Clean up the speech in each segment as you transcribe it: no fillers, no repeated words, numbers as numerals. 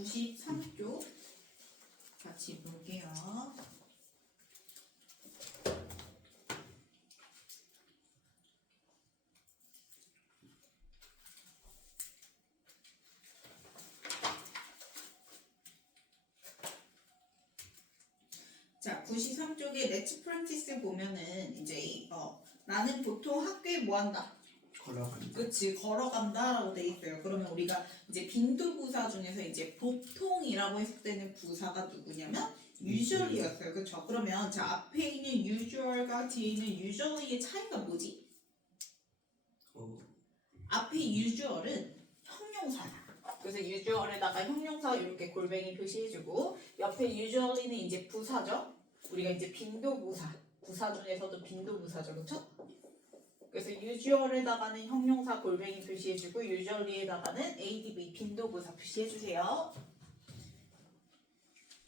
93쪽 같이 볼게요. 자, 93쪽에 Let's Practice 보면은 이제 나는 보통 학교에 뭐 한다? 걸어간다. 그치, 걸어간다라고 돼 있어요. 그러면 우리가 이제 빈도부사 중에서 이제 보통이라고 해석되는 부사가 누구냐면 usually였어요. 그쵸? 그러면 자, 앞에 있는 usual과 뒤에 있는 usually의 차이가 뭐지? 앞에 usual은 형용사야. 그래서 usual에다가 형용사 이렇게 골뱅이 표시해주고 옆에 usually는 이제 부사죠. 우리가 이제 빈도부사, 부사 중에서도 빈도부사죠, 그렇죠? 그래서 usual에다가는 형용사 골뱅이 표시해주고 usually에다가는 adv 빈도부사 표시해주세요.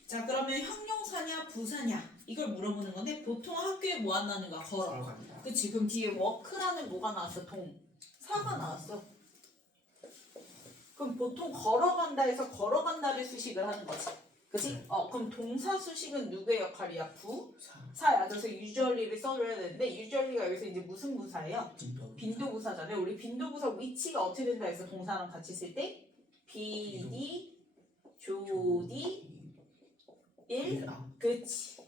자, 그러면 형용사냐 부사냐 이걸 물어보는 건데 보통 학교에 뭐 한다는 거야? 걸어간다. 그치? 그럼 뒤에 work라는 뭐가 나왔어? 동사가 나왔어. 그럼 보통 걸어간다 해서 걸어간다를 수식을 하는 거지. 그치? 네. 그럼 동사 수식은 누구의 역할이야? 사. 부사야. 그래서 usually를 써줘야 되는데 usually가 여기서 이제 무슨 부사예요? 빈도. 빈도부사잖아요. 우리 빈도부사 위치가 어떻게 된다 해서 동사랑 같이 쓸 때 BD, 조디, 1 그치.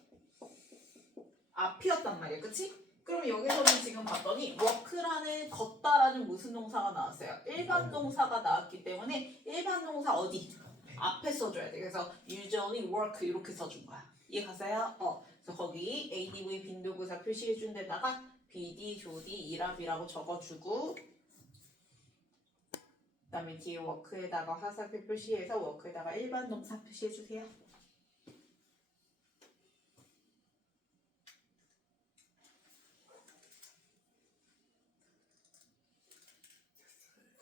앞이었단 말이야. 그치? 그럼 여기서는 지금 봤더니 work라는 걷다라는 무슨 동사가 나왔어요? 일반 동사가 나왔기 때문에 일반 동사 어디? 앞에 써줘야 돼. 그래서 usually work 이렇게 써준 거야. 이해 갔어요? 그래서 거기 adv 빈도부사 표시해준 데다가 bd, 조디, 이랍이라고 적어주고 그 다음에 뒤에 work에다가 화살표 표시해서 work에다가 일반 동사 표시해주세요.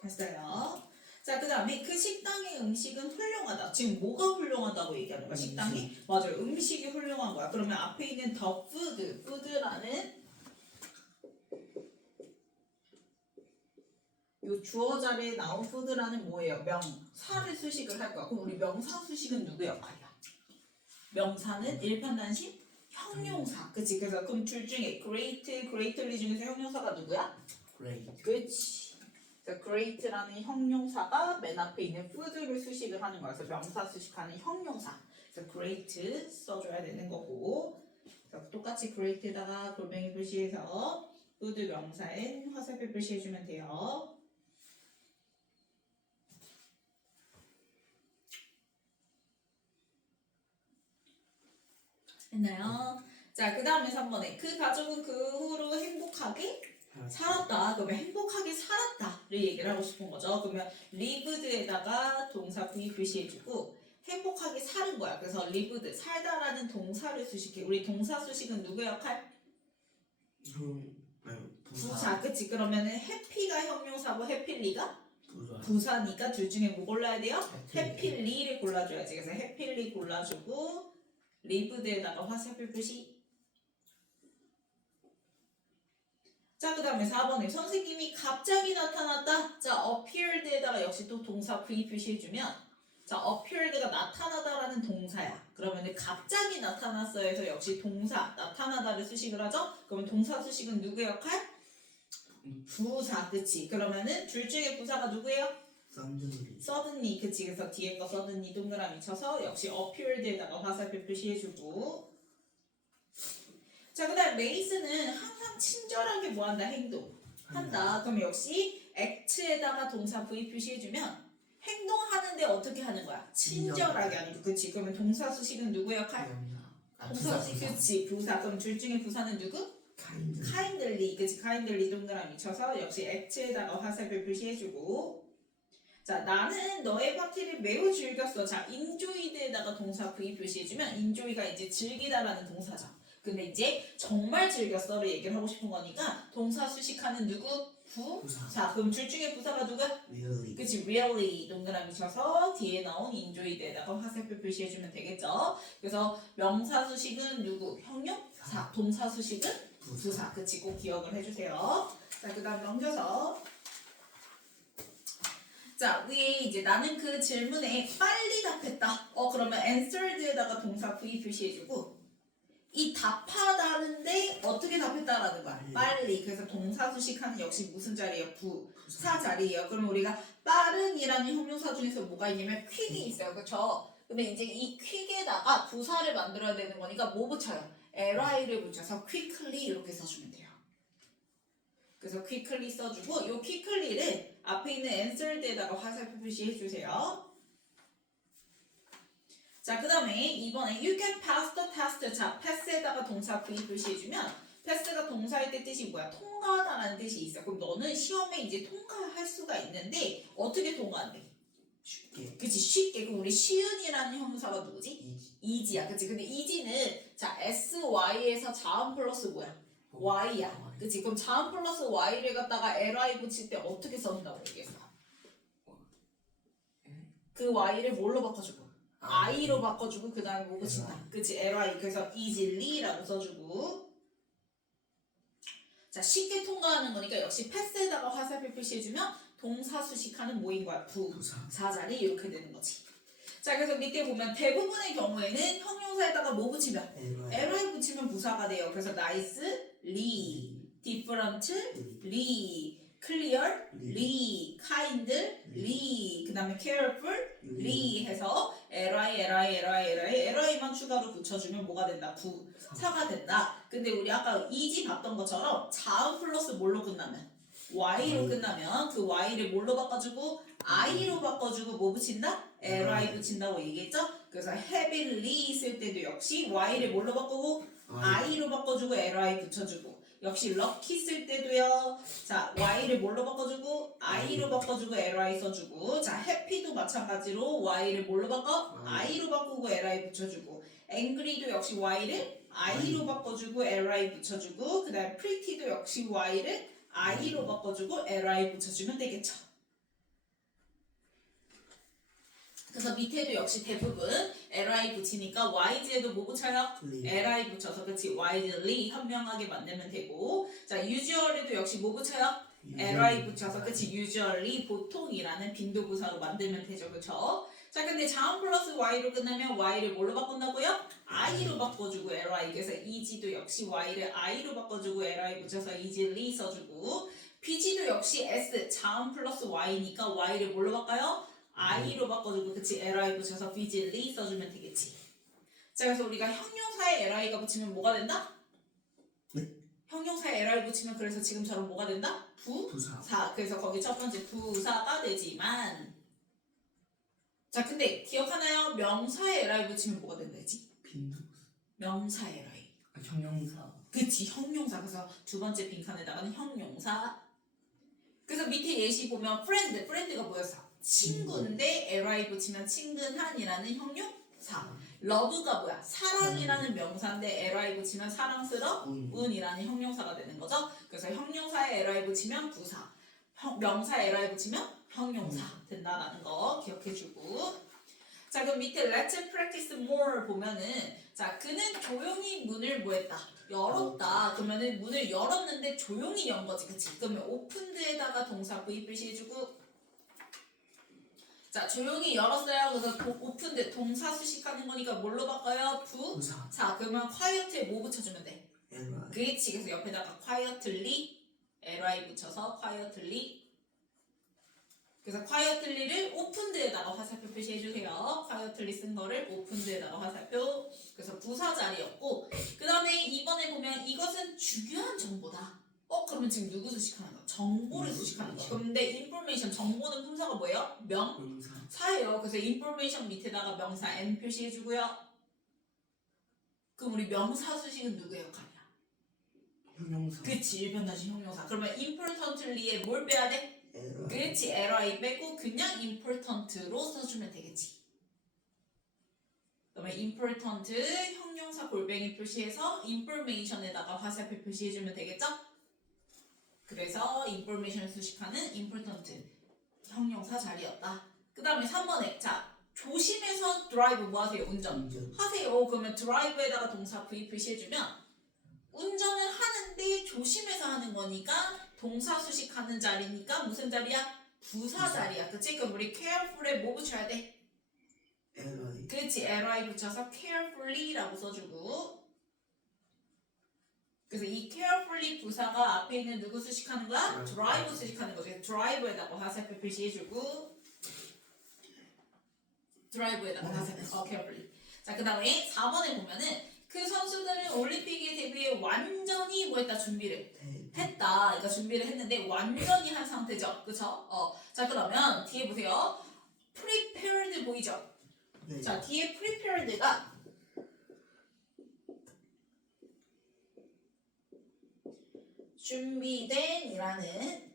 됐어요. 자, 그 다음에 그 식당의 음식은 훌륭하다. 지금 뭐가 훌륭하다고 얘기하는 거야? 식당이? 맞아요. 음식이 훌륭한 거야. 그러면 앞에 있는 the food, food라는 요 주어 자리에 나온 food라는 뭐예요? 명사를 수식을 할 거야. 그럼 우리 명사 수식은 누구의 역할이야? 명사는 일편단심 형용사. 그치? 그래서 그럼 둘 중에 greatly 중에서 형용사가 누구야? Great. 그치. great라는 형용사가 맨 앞에 있는 food를 수식을 하는 거야. 그래서 명사 수식하는 형용사. 그래서 great 써줘야 되는 거고. 그래서 똑같이 great에다가 골뱅이 표시해서 food 명사엔 화살표 표시해주면 돼요. 했나요? 자, 그 다음에 3번에 그 가족은 그 후로 행복하게 살았다. 그러면 행복하게 살았다를 얘기를 하고 싶은 거죠. 그러면 lived에다가 동사 V 표시해주고 행복하게 사는 거야. 그래서 lived 살다라는 동사를 수식해. 우리 동사 수식은 누구의 역할? 부사. 그치? 그러면은 happy가 형용사고 happyly가 부사니까 둘 중에 뭐 골라야 돼요? happyly를 골라줘야지. 그래서 happyly 골라주고 lived에다가 화살표 표시. 자, 그 다음에 4번에 선생님이 갑자기 나타났다. 자, appeared에다가 역시 또 동사 V 표시해주면 자, appeared가 나타나다라는 동사야. 그러면 갑자기 나타났어요 해서 역시 동사 나타나다를 수식을 하죠. 그러면 동사 수식은 누구의 역할? 부사. 그치? 그러면은 둘 중에 부사가 누구예요? suddenly. 그치? 그래서 뒤에 거 suddenly 동그라미 쳐서 역시 appeared에다가 화살표 표시해주고 자, 그 다음 레이스는 항상 친절하게 뭐한다? 행동한다. 그럼 역시 act에다가 동사 V 표시해주면 행동하는데 어떻게 하는 거야? 친절하게 하는 거. 그치? 그러면 동사 수식은 누구의 역할? 동사 수식. 그치? 부사. 그럼 둘 중에 부사는 누구? kindly. 그치? kindly 동그라미 쳐서 역시 act에다가 화살표 표시해주고 자, 나는 너의 파티를 매우 즐겼어. 자, enjoyed에다가 동사 V 표시해주면 enjoy가 이제 즐기다라는 동사죠. 근데 이제 정말 즐겼어를 얘기를 하고 싶은 거니까 동사 수식하는 누구? 부사. 그럼 둘 중에 부사가 누구야? Really. 그치? really 동그라미 쳐서 뒤에 나온 enjoyed에다가 화살표 표시해주면 되겠죠. 그래서 명사 수식은 누구? 형용사. 동사 수식은 부사. 그치? 꼭 기억을 해주세요. 자, 그 다음 넘겨서 자, 위에 이제 나는 그 질문에 빨리 답했다. 그러면 answered에다가 동사 V 표시해주고 이 답하다는데 어떻게 답했다라는 거야. 빨리. 그래서 동사 수식하는 역시 무슨 자리예요? 부사 자리예요. 그럼 우리가 빠른이라는 형용사 중에서 뭐가 있냐면 퀵이 있어요. 그렇죠? 근데 이제 이 퀵에다가 부사를 만들어야 되는 거니까 뭐 붙여요? li를 붙여서 quickly 이렇게 써주면 돼요. 그래서 quickly 써주고 이 quickly를 앞에 있는 answered에다가 화살표 표시해주세요. 자, 그 다음에 이번에 you can pass the test. 자, pass에다가 동사 V 표시해주면 pass가 동사일 때 뜻이 뭐야? 통과하다라는 뜻이 있어. 그럼 너는 시험에 이제 통과할 수가 있는데 어떻게 통과한대? 쉽게. 그치, 쉽게. 그럼 우리 시은이라는 형용사가 누구지? 이지. easy야. 그치? 근데 easy는 자, sy에서 자음 플러스 뭐야? y야. 그치? 그럼 자음 플러스 y를 갖다가 ly 붙일 때 어떻게 써준다고 얘기했어? 그 y를 뭘로 바꿔주고? i로 바꿔주고 그 다음에 뭐 붙인다. 그치? ly. 그래서 easily 라고 써주고 자, 쉽게 통과하는 거니까 역시 패스에다가 화살표 표시해주면 동사 수식하는 뭐인 거야? 부사 자리 이렇게 되는 거지. 자, 그래서 밑에 보면 대부분의 경우에는 형용사에다가 뭐 붙이면? ly 붙이면 부사가 돼요. 그래서 nicely, differently, clearly, kindly, 그 다음에 carefully 해서 ly만 추가로 붙여주면 뭐가 된다? 부사가 된다. 근데 우리 아까 easy 봤던 것처럼 자음 플러스 뭘로 끝나면? y로 끝나면 그 y를 뭘로 바꿔주고 i로 바꿔주고 뭐 붙인다? ly 붙인다고 얘기했죠? 그래서 heavily 쓸 때도 역시 y를 뭘로 바꾸고 i로 바꿔주고 ly 붙여주고 역시 lucky 쓸 때도요. 자, y를 뭘로 바꿔주고 i로 바꿔주고 ly 써주고 자, happy도 마찬가지로 y를 뭘로 바꿔? i로 바꾸고 ly 붙여주고 angry도 역시 y를 i로 바꿔주고 ly 붙여주고 그 다음에 pretty도 역시 y를 i로 바꿔주고 ly 붙여주면 되겠죠. 그래서 밑에도 역시 대부분 ly 붙이니까 y즈에도 뭐 붙여요? ly 붙여서 그치 widely 현명하게 만들면 되고 자 usual에도 역시 뭐 붙여요? ly 붙여서 그치 usually 보통이라는 빈도부사로 만들면 되죠. 그쵸? 자 근데 자음 플러스 y로 끝나면 y를 뭘로 바꾼다고요? i로 바꿔주고 ly 그래서 easy도 역시 y를 i로 바꿔주고 ly 붙여서 easily 써주고 pg도 역시 s 자음 플러스 y니까 y를 뭘로 바꿔요? i로 바꿔주고 그치 ly 붙여서 busily 써주면 되겠지. 자 그래서 우리가 형용사에 ly가 붙이면 뭐가 된다? 네? 형용사에 ly 붙이면 그래서 지금처럼 뭐가 된다? 부사. 그래서 거기 첫 번째 부사가 되지만 자 근데 기억하나요? 명사에 ly 붙이면 뭐가 된다 했지? 빈도부사. 명사에 ly. 형용사. 그치 형용사. 그래서 두 번째 빈칸에다가는 형용사. 그래서 밑에 예시 보면 friend가 뭐였어? 친구인데 ly 붙이면 친근한이라는 형용사. love가 뭐야? 사랑이라는 명사인데 ly 붙이면 사랑스러운이라는 형용사가 되는 거죠. 그래서 형용사에 ly 붙이면 부사, 명사에 ly 붙이면 형용사 된다라는 거 기억해주고. 자 그럼 밑에 let's practice more 보면은 자 그는 조용히 문을 뭐했다? 열었다. 그러면은 문을 열었는데 조용히 연 거지, 그치? 그러면 opened에다가 동사 V 표시해주고. 자 조용히 열었어요. 그래서 opened 동사 수식하는 거니까 뭘로 바꿔요? 부사. 그러면 quiet에 뭐 붙여주면 돼? 그렇지. 그래서 옆에다가 quietly ly 붙여서 quietly. 그래서 quietly를 opened에다가 화살표 표시해주세요. quietly 쓴 거를 opened에다가 화살표. 그래서 부사 자리였고 그 다음에 이번에 보면 이것은 중요한 정보다. 그러면 지금 누구 수식하는 거야? 정보를 수식하는 거야. 그런데 information 정보는 품사가 뭐예요? 명사예요. 그래서 information 밑에다가 명사 n 표시해주고요. 그럼 우리 명사 수식은 누구의 역할이야? 형용사. 그치 일변다시 형용사. 그러면 importantly에 뭘 빼야 돼? 그렇지 ly 빼고 그냥 important로 써주면 되겠지. 그러면 important 형용사 골뱅이 표시해서 information에다가 화살표 표시해주면 되겠죠? 그래서 information 수식하는 important 형용사 자리였다. 그 다음에 3번에 자 조심해서 드라이브 뭐 하세요? 운전 하세요. 그러면 드라이브에다가 동사 V 표시해주면 운전을 하는데 조심해서 하는 거니까 동사 수식하는 자리니까 무슨 자리야? 부사 자리야. 그치? 그럼 우리 careful에 뭐 붙여야 돼? LI. 그치? ly 붙여서 carefully라고 써주고. 그래서 이 carefully 부사가 앞에 있는 누구 수식하는 거야? drive 수식하는 거죠. drive에다가 화살표 표시해주고. drive에다가 화살표. carefully. 자, 그 다음에 4번에 보면은 그 선수들은 올림픽에 대비해 완전히 뭐 했다? 준비를 했다. 그러니까 준비를 했는데 완전히 한 상태죠. 그쵸? 자, 그러면 뒤에 보세요. prepared 보이죠? 네. 자, 뒤에 prepared가 준비된이라는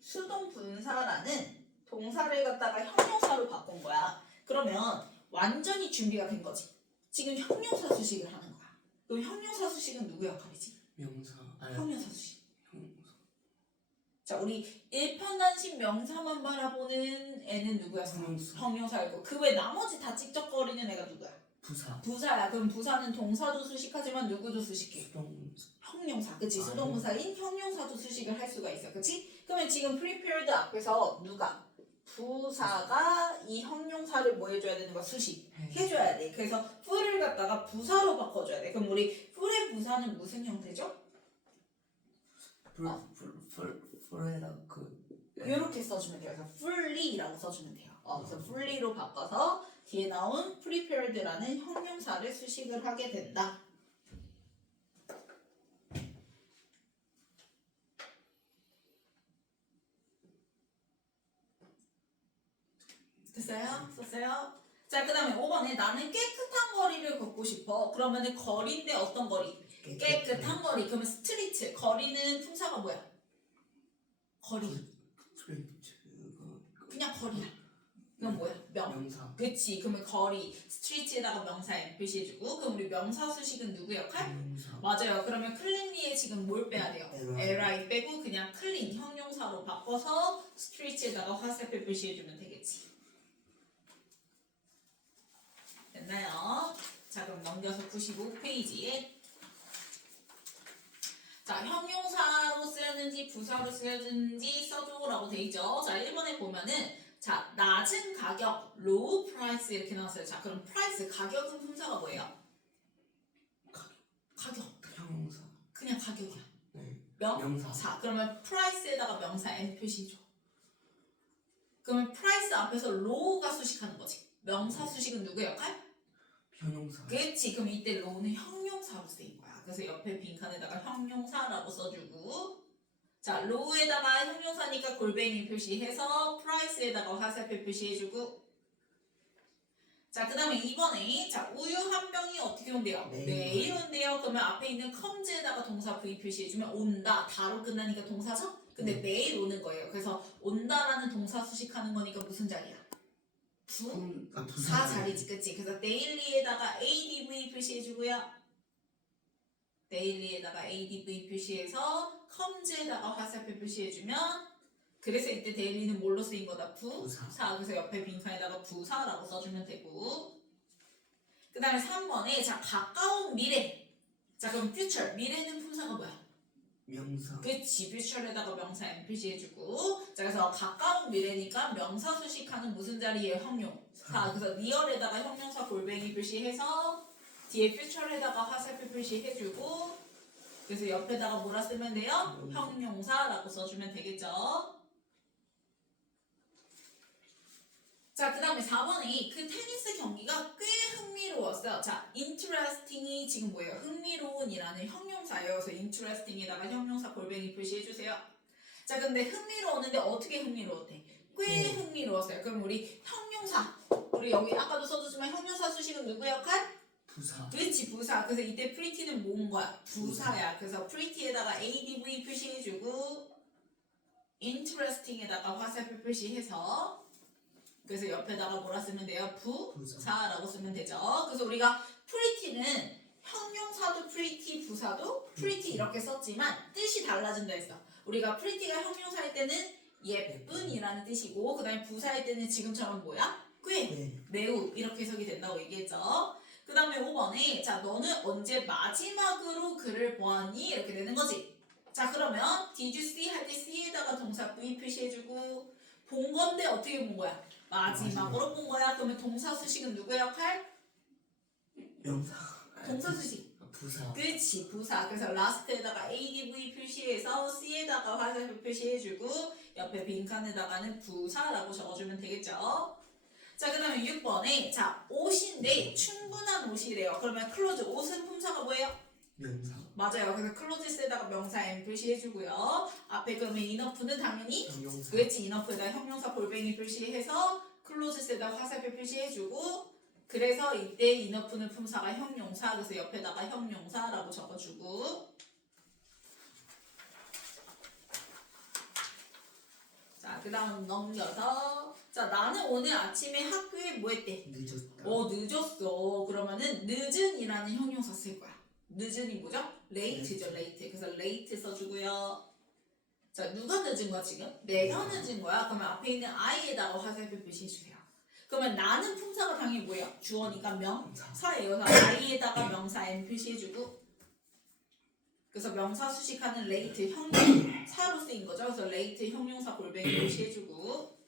수동 분사라는 동사를 갖다가 형용사로 바꾼 거야. 그러면 완전히 준비가 된 거지. 지금 형용사 수식을 하는 거야. 그럼 형용사 수식은 누구 역할이지? 명사. 형용사 수식. 형용사. 자, 우리 일편단심 명사만 바라보는 애는 누구였어? 형용사였고 그 외 나머지 다 찍적거리는 애가 누구야? 부사. 부사야. 그럼 부사는 동사도 수식하지만 누구도 수식해? 수동사. 형용사. 그치? 수동부사인 형용사도 수식을 할 수가 있어. 그치? 그러면 지금 prepared 앞에서 누가? 부사가 이 형용사를 뭐 해줘야 되는 거야? 수식. 해줘야 돼. 그래서 ful을 갖다가 부사로 바꿔줘야 돼. 그럼 우리 ful의 부사는 무슨 형태죠? 풀에다 그 이렇게 써주면 돼요. 그래서 fully라고 써주면 돼요. 그래서 fully로 바꿔서 뒤에 나온 prepared라는 형용사를 수식을 하게 된다. 됐어요? 썼어요? 자, 그 다음에 5번에 나는 깨끗한 거리를 걷고 싶어. 그러면은 거리인데 어떤 거리? 깨끗한 거리. 그러면 스트리트. 거리는 품사가 뭐야? 거리. 그냥 거리야. 이건 뭐야? 명사. 그치. 그러면 거리. 스트리트에다가 명사 M 표시해주고. 그럼 우리 명사 수식은 누구 역할? 명사. 맞아요. 그러면 클린리에 지금 뭘 빼야 돼요? li 빼고 그냥 클린 형용사로 바꿔서 스트리트에다가 화살표 표시해주면 되겠지. 됐나요? 자, 그럼 넘겨서 95페이지에 자, 형용사로 쓰였는지 부사로 쓰였는지 써줘라고 돼 있죠. 자, 1번에 보면은 자, 낮은 가격, low price 이렇게 나왔어요. 자, 그럼 price, 가격은 품사가 뭐예요? 가격. 형용사. 그냥 가격이야. 네. 명사. 그러면 price에다가 명사 n 표시해줘. 그러면 price 앞에서 low가 수식하는 거지. 명사 수식은 누구의 역할? 형용사. 그렇지. 그럼 이때 low는 형용사로 쓰인 거야. 그래서 옆에 빈칸에다가 형용사라고 써주고 자, low에다가 형용사니까 골뱅이 표시해서 price에다가 화살표 표시해주고 자, 그 다음에 2번에 자, 우유 한 병이 어떻게 온대요? 내일 온대요. 그러면 앞에 있는 comes에다가 동사 V 표시해주면 온다. 다로 끝나니까 동사죠? 근데 내일 오는 거예요. 그래서 온다라는 동사 수식하는 거니까 무슨 자리야? 부사 자리지. 그치? 그래서 daily에다가 adv 표시해주고요. daily에다가 adv 표시해서 comes에다가 화살표 표시해주면 그래서 이때 daily는 뭘로 쓰인 거다? 부사. 그래서 옆에 빈칸에다가 부사라고 써주면 되고 그 다음에 3번에 자, 가까운 미래. 자, 그럼 future. 미래는 품사가 뭐야? 명사. 그치. future에다가 명사 M 표시해주고 자, 그래서 가까운 미래니까 명사 수식하는 무슨 자리에 형용사. 그래서 near에다가 형용사 골뱅이 표시해서 뒤에 future에다가 화살표 표시해주고 그래서 옆에다가 뭐라 쓰면 돼요? 형용사라고 써주면 되겠죠. 자, 그 다음에 4번에 그 테니스 경기가 꽤 흥미로웠어요. 자, interesting이 지금 뭐예요? 흥미로운이라는 형용사예요. 그래서 interesting에다가 형용사 골뱅이 표시해주세요. 자, 근데 흥미로웠는데 어떻게 흥미로웠대? 꽤 흥미로웠어요. 그럼 우리 형용사. 우리 여기 아까도 써줬지만 형용사 수식은 누구 역할? 부사. 그렇지, 부사. 그래서 이때 pretty는 뭔 거야? 부사야. 그래서 pretty에다가 adv 표시해주고 interesting에다가 화살표 표시해서 그래서 옆에다가 뭐라 쓰면 돼요? 부사라고 쓰면 되죠. 그래서 우리가 pretty는 형용사도 pretty, 부사도 pretty 이렇게 썼지만 뜻이 달라진다 했어. 우리가 pretty가 형용사일 때는 예쁜이라는 뜻이고 그 다음에 부사일 때는 지금처럼 뭐야? 꽤, 매우 이렇게 해석이 된다고 얘기했죠. 그 다음에 5번에 자, 너는 언제 마지막으로 글을 보았니? 이렇게 되는 거지. 자, 그러면 did you see 할 때 see에다가 동사 V 표시해주고 본 건데 어떻게 본 거야? 마지막으로 본 거야. 그러면 동사 수식은 누구의 역할? 명사. 동사 수식. 부사. 그치, 부사. 그래서 last에다가 adv 표시해서 c에다가 화살표 표시해주고 옆에 빈칸에다가는 부사라고 적어주면 되겠죠. 자, 그 다음에 6번에 자 옷인데 충분한 옷이래요. 그러면 클로즈 옷은 품사가 뭐예요? 명사. 맞아요. 그래서 클로즈에다가 명사 M 표시해주고요. 앞에 그러면 인어프는 당연히 형용사. 그렇지, 인어프에다 형용사 골뱅이 표시해서 클로즈에다가 화살표 표시해주고 그래서 이때 인어프는 품사가 형용사 그래서 옆에다가 형용사라고 적어주고 자, 그 다음 넘겨서 자 나는 오늘 아침에 학교에 뭐 했대? 늦었다. 늦었어. 그러면은 늦은이라는 형용사 쓸 거야. 늦은이 뭐죠? late죠, late. 그래서 late 써주고요. 자, 누가 늦은 거야 지금? 내가 늦은 거야. 그러면 앞에 있는 I에다가 화살표 표시해주세요. 그러면 나는 품사가 당연히 뭐예요? 주어니까 명사예요. 그래서 I에다가 명사 M 표시해주고 그래서 명사 수식하는 late 형용사로 쓰인 거죠. 그래서 late 형용사 골뱅이 표시해주고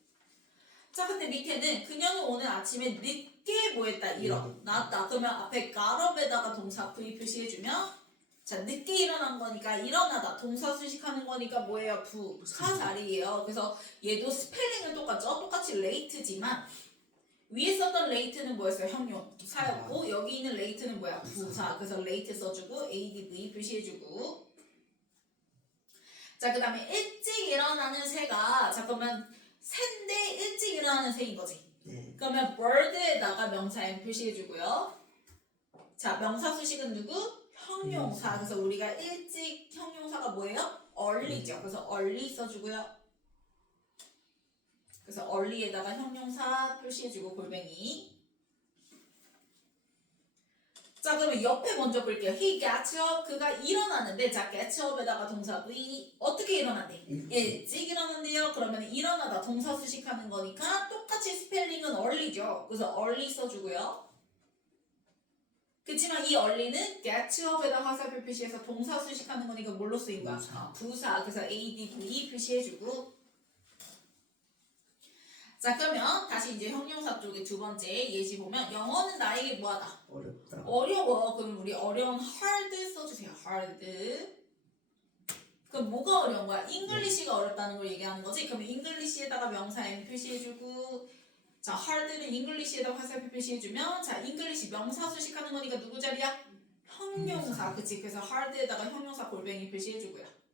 자, 근데 밑에는 그녀는 오늘 아침에 늦게 뭐 했다? 일어났다. 그러면 앞에 got up에다가 동사 V 표시해주면 자, 늦게 일어난 거니까 일어나다. 동사 수식하는 거니까 뭐예요? 부사 자리예요. 그래서 얘도 스펠링은 똑같죠? 똑같이 late지만 위에 썼던 late는 뭐였어요? 형용사였고 여기 있는 late는 뭐야? 부사. 그래서 late 써주고 adv 표시해주고 자, 그 다음에 일찍 일어나는 새가 자, 그러면 새인데 일찍 일어나는 새인 거지. 네. 그러면 bird에다가 명사 M 표시해주고요. 자, 명사 수식은 누구? 형용사. 그래서 우리가 일찍 형용사가 뭐예요? early죠. 그래서 early 써주고요. 그래서 early에다가 형용사 표시해주고 골뱅이. 자, 그러면 옆에 먼저 볼게요. He gets up. 그가 일어나는데 자, gets up에다가 동사 V 어떻게 일어난대? 일찍 일어난대요. 그러면 일어나다 동사 수식하는 거니까 똑같이 스펠링은 early죠. 그래서 early 써주고요. 그치만 이 early는 get up에다 화살표 표시해서 동사 수식하는 거니까 뭘로 쓰인 거야? 부사. 그래서 adv 표시해주고 자, 그러면 다시 이제 형용사 쪽에 두 번째 예시 보면 영어는 나에게 뭐하다? 어렵다. 어려워. 그럼 우리 어려운 hard 써주세요. hard. 그럼 뭐가 어려운 거야? 잉글리시가 어렵다는 걸 얘기하는 거지. 그러면 잉글리시에다가 명사 M 표시해주고 자, hard는 잉글리시에다가 화살표 표시해주면 자, 잉글리시 명사 수식하는 거니까 누구 자리야? 형용사. 그치? 그래서 hard에다가 형용사 골뱅이 표시해주고요.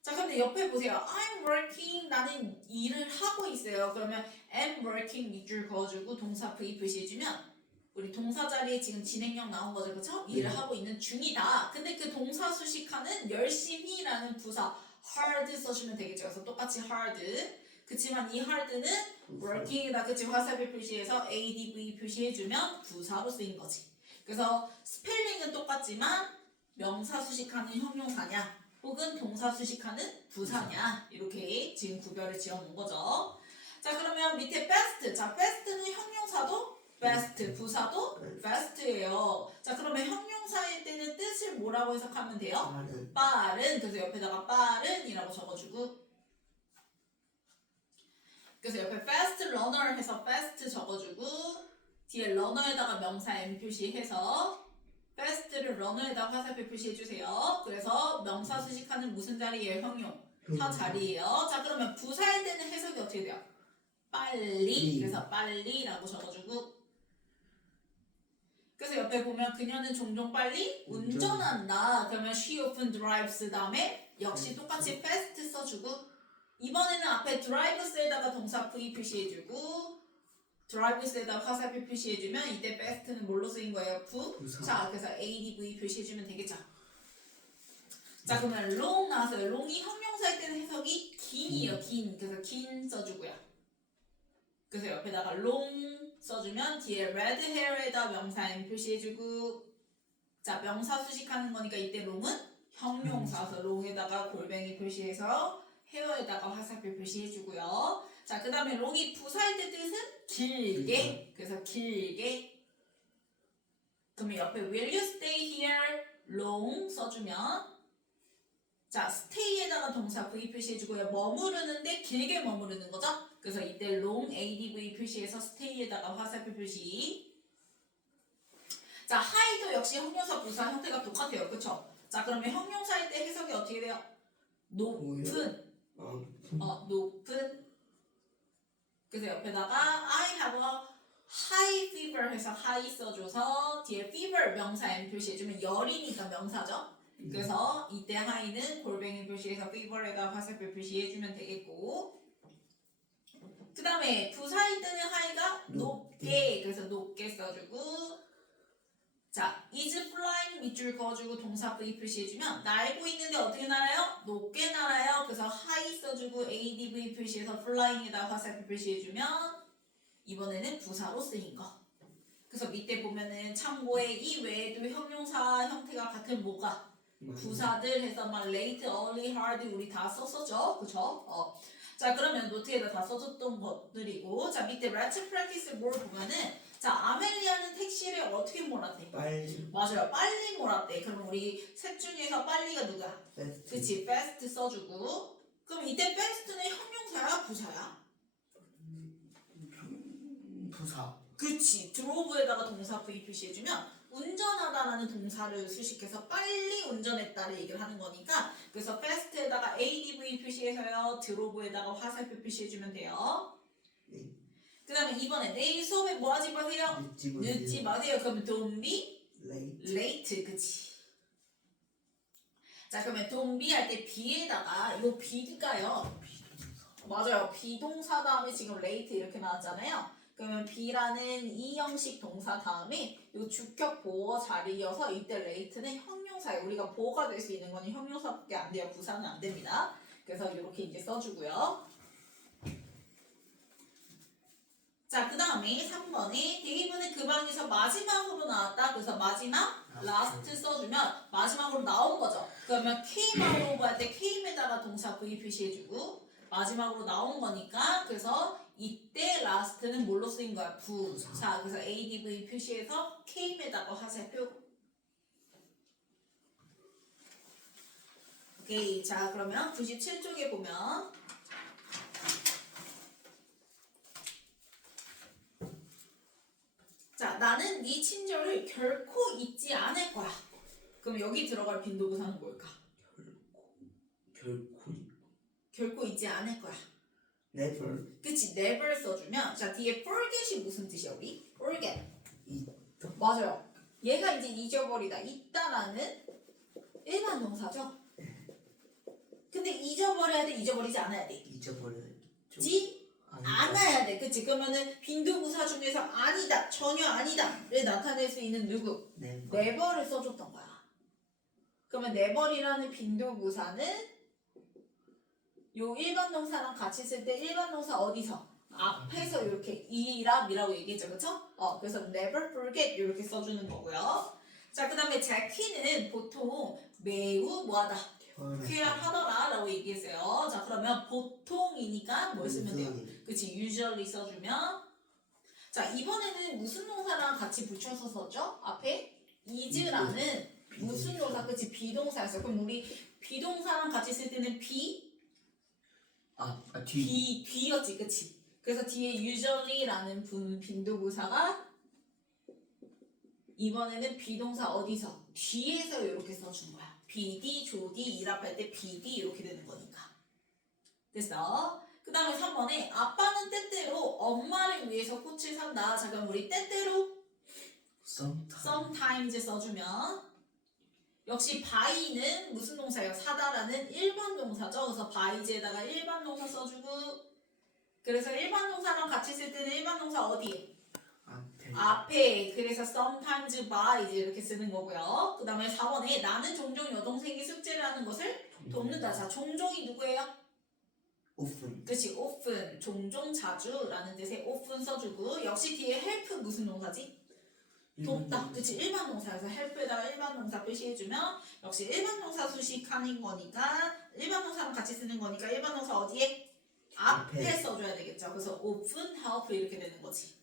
자, 근데 옆에 보세요. I'm working. 나는 일을 하고 있어요. 그러면 am working 밑줄 그어주고 동사 V 표시해주면 우리 동사 자리에 지금 진행형 나온 거죠. 그쵸? 일을 하고 있는 중이다. 근데 그 동사 수식하는 열심히라는 부사 hard 써주면 되겠죠. 그래서 똑같이 hard. 그치만 이 hard는 working이다. 그치? 화살표 표시해서 adv 표시해주면 부사로 쓰인 거지. 그래서 스펠링은 똑같지만 명사 수식하는 형용사냐 혹은 동사 수식하는 부사냐 이렇게 지금 구별을 지어놓은 거죠. 자, 그러면 밑에 best. 자, best는 형용사도 best, 부사도 best예요. 자, 그러면 형용사일 때는 뜻을 뭐라고 해석하면 돼요? 빠른. 그래서 옆에다가 빠른이라고 적어주고 그래서 옆에 fast runner 해서 fast 적어주고 뒤에 runner에다가 명사 M 표시해서 fast를 runner에다가 화살표 표시해주세요. 그래서 명사 수식하는 무슨 자리예요? 형용사 자리예요. 자, 그러면 부사일 때는 해석이 어떻게 돼요? 빨리. 그래서 빨리라고 적어주고 그래서 옆에 보면 그녀는 종종 빨리 운전한다. 그러면 she often drives 다음에 역시 똑같이 fast 써주고 이번에는 앞에 drives에다가 동사 V 표시해주고 drives에다가 화살표 표시해주면 이때 best는 뭘로 쓰인 거예요? 부사. 그래서 adv 표시해주면 되겠죠. 자, 그러면 long 나왔어요. long이 형용사일 때는 해석이 긴이에요. 긴. 그래서 긴 써주고요. 그래서 옆에다가 long 써주면 뒤에 red hair에다 명사 M 표시해주고 자, 명사 수식하는 거니까 이때 long은 형용사서 long에다가 골뱅이 표시해서 헤어에다가 화살표 표시해주고요. 자, 그 다음에 long이 부사일 때 뜻은 길게. 그래서 길게. 그러면 옆에 will you stay here long 써주면 자, stay에다가 동사 V 표시해주고요. 머무르는데 길게 머무르는 거죠. 그래서 이때 long adv 표시해서 stay에다가 화살표 표시. 자, high도 역시 형용사 부사 형태가 똑같아요. 그쵸? 자, 그러면 형용사일 때 해석이 어떻게 돼요? 높은, 높은. 그래서 옆에다가 I have a high fever 해서 high 써줘서 뒤에 fever 명사 M 표시해주면 열이니까 명사죠. 그래서 이때 high는 골뱅이 표시해서 fever에다 화살표 표시해주면 되겠고, 그 다음에 부사일 때는 high가 높게, 그래서 높게 써주고, 자, is flying 밑줄 그어주고 동사 V 표시해주면 날고 있는데 어떻게 날아요? 높게 날아요. 그래서 high 써주고 adv 표시해서 flying에다 화살표 표시해주면 이번에는 부사로 쓰인 거. 그래서 밑에 보면은 참고에 이 외에도 형용사 형태가 같은 뭐가 부사들 해서 막 late, early, hard 우리 다 썼었죠, 그쵸? 자, 그러면 노트에다 다 써줬던 것들이고, 자 밑에 let's practice more 보면은 자 아멜리아는 택시를 어떻게 몰았대? 빨리 맞아요, 빨리 몰았대. 그럼 우리 셋 중에서 빨리가 누가? 베스트 그치, fast 써주고. 그럼 이때 fast는 형용사야, 부사야? 부사 그치, drove에다가 동사 V 표시해주면 운전하다라는 동사를 수식해서 빨리 운전했다를 얘기를 하는 거니까 그래서 fast에다가 adv 표시해서요 drove에다가 화살표 표시해주면 돼요. 네. 그 다음에 이번에 내일 수업에 뭐 하지 마세요? 늦지 마세요. 그러면 don't be late. 그치. 자, 그러면 don't be 할 때 be에다가 이거 be가요. 맞아요. 비동사 다음에 지금 late 이렇게 나왔잖아요. 그러면 be라는 이 형식 동사 다음에 이 주격 보어 자리여서 이때 late는 형용사예요. 우리가 보어가 될 수 있는 건 형용사밖에 안 돼요. 부사는 안 됩니다. 그래서 이렇게 이제 써주고요. 자, 그 다음에 3번에 데이브는 그 방에서 마지막으로 나왔다. 그래서 마지막 last 써주면 마지막으로 나온 거죠. 그러면 came out of 할 때 came에다가 동사 V 표시해주고 마지막으로 나온 거니까 그래서 이때 last는 뭘로 쓰인 거야? 부사. 그래서 adv 표시해서 came에다가 화살표. 오케이. 자, 그러면 97쪽에 보면 자, 나는 네 친절을 결코 잊지 않을 거야. 그럼 여기 들어갈 빈도부사는 뭘까? 결코 잊지 않을 거야. never 그치, never 써주면 자 뒤에 forget이 무슨 뜻이야 우리? forget. 있다 맞아요. 얘가 이제 잊어버리다, 있다라는 일반 동사죠. 근데 잊어버려야 돼, 잊어버리지 않아야 돼? 잊어버렸지 않아야 돼. 그치? 그러면은 빈도부사 중에서 아니다, 전혀 아니다를 나타낼 수 있는 누구? never를 써줬던 거야. 그러면 never이라는 빈도부사는 요 일반 동사랑 같이 쓸 때 일반 동사 어디서? 앞에서 이렇게 이랍이라고 얘기했죠, 그쵸? 그래서 never forget 이렇게 써주는 거고요. 자, 그 다음에 자키는 보통 매우 뭐하다? 쾌활하더라라고 얘기했어요. 자, 그러면 보통이니까 뭘 쓰면 돼요? 그치, usually 써주면. 자, 이번에는 무슨 동사랑 같이 붙여서 썼죠? 앞에 is라는 무슨 동사, 그치, 비동사였어요. 그럼 우리 비동사랑 같이 쓸 때는 뒤였지, 그치? 그래서 뒤에 usually라는 빈도부사가 이번에는 비동사 어디서? 뒤에서 이렇게 써준 거야. BD, 조디, 이랍할 때 BD 이렇게 되는 거니까. 됐어? 그 다음에 3번에 아빠는 때때로 엄마를 위해서 꽃을 산다. 자, 그럼 우리 때때로 sometimes 써주면 역시 buy는 무슨 동사예요? 사다라는 일반 동사죠. 그래서 buy에다가 일반 동사 써주고 그래서 일반 동사랑 같이 쓸 때는 일반 동사 어디? 앞에. 그래서 sometimes buy 이렇게 쓰는 거고요. 그 다음에 4번에 나는 종종 여동생이 숙제를 하는 것을 돕는다. 자, 종종이 누구예요? often 그치, often. 종종, 자주 라는 뜻의 often 써주고 역시 뒤에 help 무슨 동사지? 돕다. 그치, 일반 동사에서 help에다가 일반 동사 표시해주면 역시 일반 동사 수식하는 거니까 일반 동사랑 같이 쓰는 거니까 일반 동사 어디에? 앞에 써줘야 되겠죠. 그래서 often, help 이렇게 되는 거지.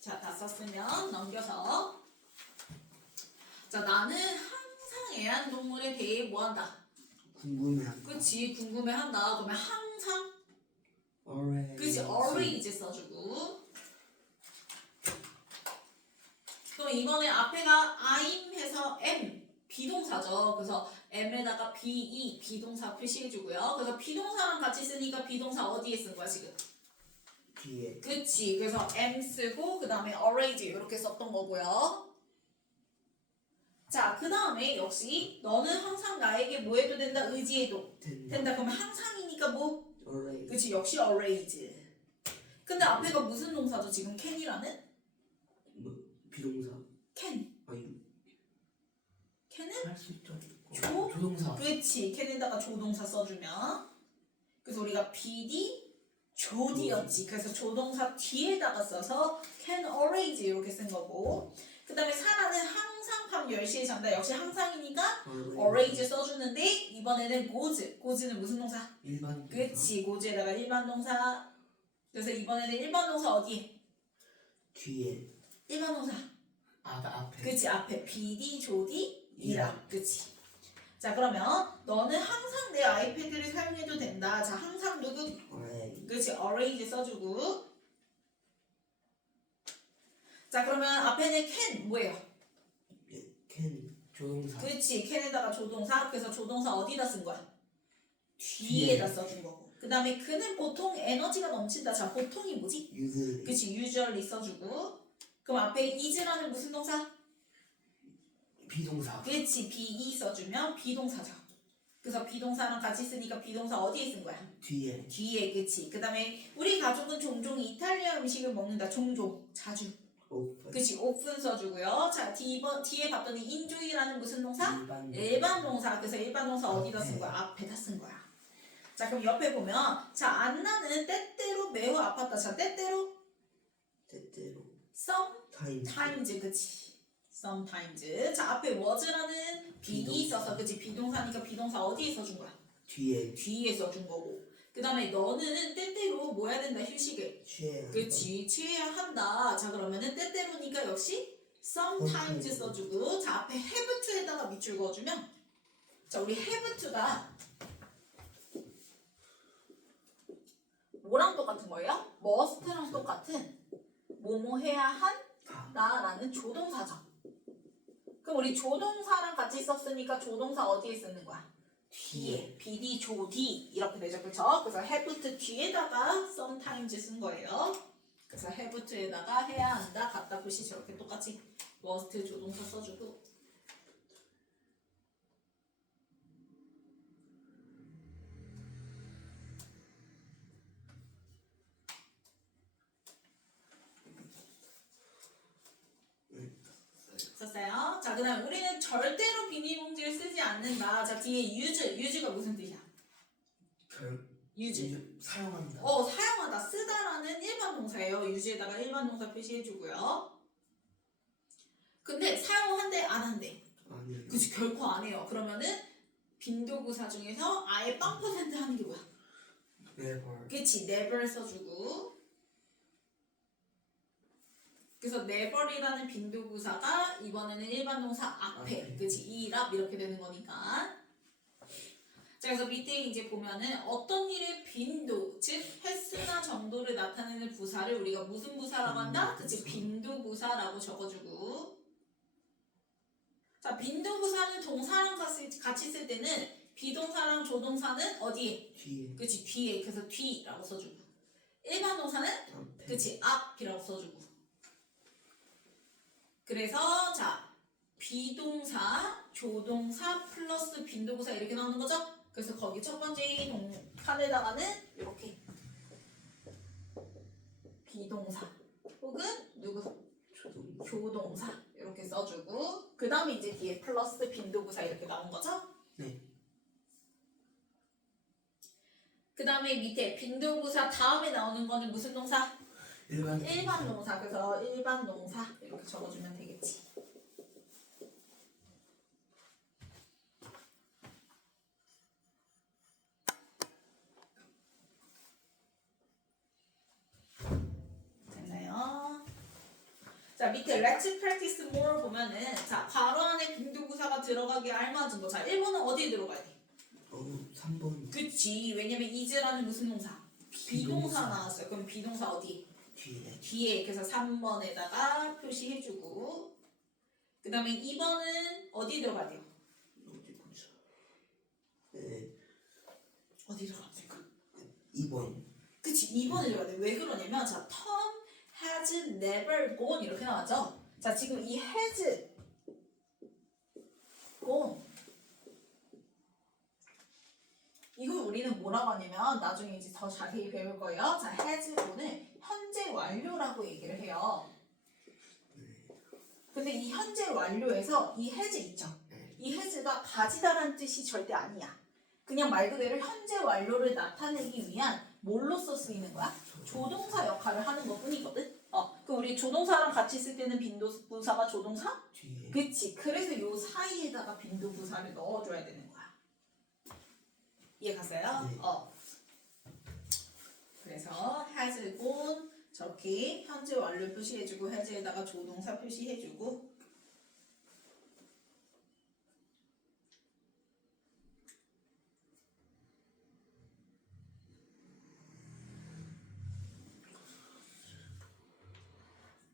자, 다 썼으면 넘겨서 자, 나는 항상 애완동물에 대해 뭐한다? 궁금해한다. 그치, 궁금해한다. 그러면 항상, always. 그치, always 써주고. 그럼 이번에 앞에가 I'm 해서 am, 비동사죠. 그래서 am에다가 be, 비동사 표시해주고요. 그래서 비동사랑 같이 쓰니까 비동사 어디에 쓴 거야, 지금? 뒤에. 그치. 그래서 am 쓰고, 그 다음에 always 이렇게 썼던 거고요. 자, 그 다음에 역시 너는 항상 나에게 뭐 해도 된다? 의지해도 된다. 된다. 그러면 항상이니까 뭐? always. 그치, 역시 always. 근데 앞에가 무슨 동사죠? 지금 can이라는? 뭐 비동사. can. 아니 can은? 할 수 있죠. 조? 조동사. 그치. can에다가 조동사 써주면. 그래서 우리가 BD, 조디였지. 그래서 조동사 뒤에다가 써서 can always 이렇게 쓴 거고. 그 다음에 사라는 항상 밤 10시에 잔다. 역시 항상이니까 always 써주는데 이번에는 goes. goes는 무슨 동사? 일반. 그치. goes에다가 일반 동사. 그래서 이번에는 일반 동사 어디에? 뒤에. 일반 동사. 앞에. 그치. 앞에 BD, 조디, 이라. 그치. 자, 그러면 너는 항상 내 아이패드를 사용해도 된다. 자, 항상 누구? always. 그치. always 써주고. 자, 그러면 앞에는 can 뭐예요? can 조동사. 그치. can에다가 조동사. 그래서 조동사 어디다 쓴 거야? 뒤에다 써준 거고. 그 다음에 그는 보통 에너지가 넘친다. 자, 보통이 뭐지? usually. 그치. usually 써주고. 그럼 앞에 is라는 무슨 동사? 비동사. 그치. be 써주면 비동사죠. 그래서 비동사랑 같이 쓰니까 비동사 어디에 쓴 거야? 뒤에. 뒤에. 그치. 그 다음에 우리 가족은 종종 이탈리아 음식을 먹는다. 종종. 자주. open. 그치. often 써주고요. 자, 뒤에 봤더니 enjoy라는 무슨 동사? 일반. 일반 동사. 그래서 일반 동사 어디다 쓴 거야? 앞에다 쓴 거야. 자, 그럼 옆에 보면 자, 안나는 때때로 매우 아팠다. 자, 때때로 때때로. sometimes. 그치. sometimes. 자, 앞에 was라는 be 비동사. 써서 그치. 비동사니까 비동사 어디에 써준 거야? 뒤에. 뒤에 써준 거고. 그 다음에 너는 때때로 뭐 해야 된다? 휴식을. 취해야. 그치. 취해야 한다. 자, 그러면은 때때로니까 역시 sometimes 써주고. 자, 앞에 have to에다가 밑줄 그어주면 자, 우리 have to가 뭐랑 똑같은 거예요? must랑 똑같은 뭐뭐 해야 한다라는 조동사죠. 그럼 우리 조동사랑 같이 썼으니까 조동사 어디에 쓰는 거야? 뒤에. BD, 조디 이렇게 되죠. 그렇죠? 그래서 have to 뒤에다가 sometimes 쓴 거예요. 그래서 have to에다가 해야 한다, 갖다 붙이 저렇게 똑같이 must 조동사 써주고. 썼어요. 자, 그다음 우리는 절대로 비닐봉지를 쓰지 않는다. 자, 뒤에 use가 무슨 뜻이야? use. 사용한다. 사용하다, 쓰다라는 일반 동사예요. use에다가 일반 동사 표시해주고요. 근데 사용한대, 안 한대? 아니. 그치, 결코 안 해요. 그러면은 빈도구사 중에서 아예 0% 하는 게 뭐야? never. 그치, never 써주고. 그래서 never이라는 빈도구사가 이번에는 일반 동사 앞에, 그치, 이랍 이렇게 되는 거니까. 자, 그래서 밑에 이제 보면은 어떤 일의 빈도, 즉 횟수나 정도를 나타내는 부사를 우리가 무슨 부사라고 한다? 그치, 빈도부사라고 적어주고. 자, 빈도부사는 동사랑 같이 쓸 때는 비동사랑 조동사는 어디에? 뒤에. 그치, 뒤에. 그래서 뒤라고 써주고. 일반 동사는 앞에. 그치, 앞이라고 써주고. 그래서 자, 비동사, 조동사 플러스 빈도부사 이렇게 나오는 거죠? 그래서 거기 첫 번째 칸에다가는 이렇게 비동사 혹은 누구? 조동사 이렇게 써주고, 그 다음에 이제 뒤에 플러스 빈도부사 이렇게 나온 거죠? 네. 그 다음에 밑에 빈도부사 다음에 나오는 거는 무슨 동사? 일반 동사. 그래서 일반 동사 이렇게 적어주면 되겠지. 됐나요? 자, 자 밑에 let's practice more 보면은 자 괄호 안에 빈도구사가 들어가기에 알맞은 거. 자 1번은 어디에 들어가야 돼? 3번 그치. 왜냐면 is라는 무슨 동사? 비동사 나왔어요. 그럼 비동사 어디? 뒤에 뒤에. 그래서 3번에다가 표시해주고 그 다음에 2번은 어디 들어가야 돼요? 어디 보자. 네, 어디 들어가야 될까? 2번. 그치. 2번에 들어가야 돼. 왜 그러냐면 자 Tom has never gone 이렇게 나왔죠? 자 지금 이 has gone 이걸 우리는 뭐라고 하냐면 나중에 이제 더 자세히 배울 거예요. 자 has gone을 현재 완료라고 얘기를 해요. 근데 이 현재 완료에서 이 has 있죠? 이 has가 가지다라는 뜻이 절대 아니야. 그냥 말 그대로 현재 완료를 나타내기 위한 뭘로써 쓰이는 거야? 조동사 역할을 하는 것 뿐이거든? 그럼 우리 조동사랑 같이 쓸 때는 빈도부사가 조동사? 뒤에 그치. 그래서 요 사이에다가 빈도부사를 넣어줘야 되는 거야. 이해 갔어요? 네. 그래서 has gone 저렇게 현재 완료 표시해주고 has에다가 조동사 표시해주고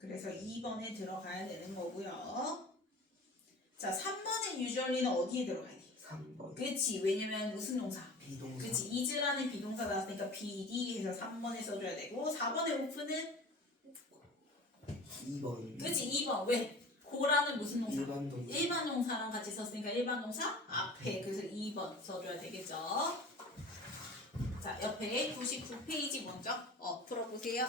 그래서 2번에 들어가야 되는 거고요. 자 3번의 usually는 어디에 들어가야 돼? 3번. 그치. 왜냐면 무슨 동사? 비동사. 그치. is라는 비동사 나왔으니까 bd 해서 3번에 써줘야 되고 4번의 open은 2번. 그치. 2번 왜? 고라는 무슨 동사? 일반 동사. 일반 동사랑 같이 썼으니까 일반 동사 앞에. 그래서 2번 써줘야 되겠죠. 자 옆에 99페이지 먼저 풀어보세요.